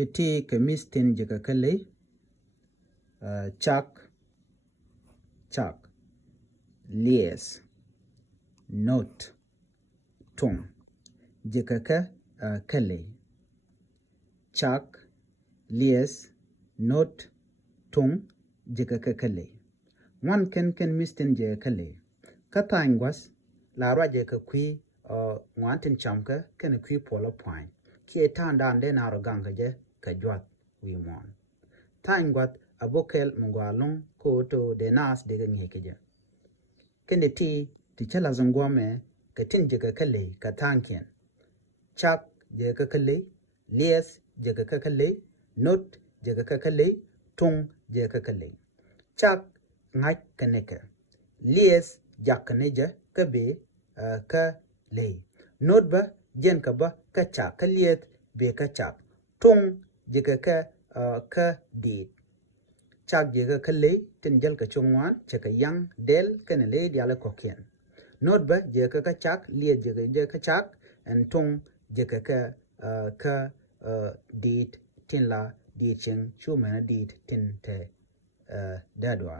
titi kemistin jika kali chak lies note tung jika kali chak lies note tung jika kali wan ken mistin jika kali katangwas la raje ka kwi ngwantin chamka ken kwi polo point ki tanda ande na roganga je ka jwat wi mon tangwat abokel mungwalong ko to de nas de ngi keje kende ti chala zongwame ka tin je ka kale ka tanken chak je ka kale lies je ka kale not je ka kale tung je ka kale chak ngai kaneka lies jakneja ka be ka le not ba jen ka ba ka cha ka liet be ka chak tung je ka di chak je ka le tin jal ka chungwan che ka yang del kan le diala kokien not ba je ka chak liet je ka chak and tung je ka di tin la di ching chu mana di tin te dadwa